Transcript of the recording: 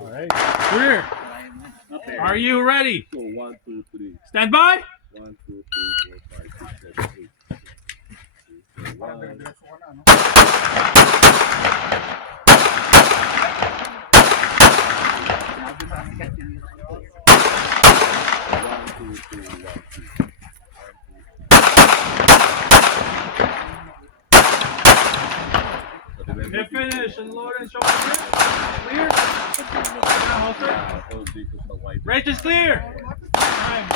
Alright. Clear. Are you ready? So 1, 2, 3. Stand by. 1, 2, 3, 4, 5, 6, 7, 8. 1. Hip finish and load and shoulder grip. Clear. Now holster. Range is clear. Time.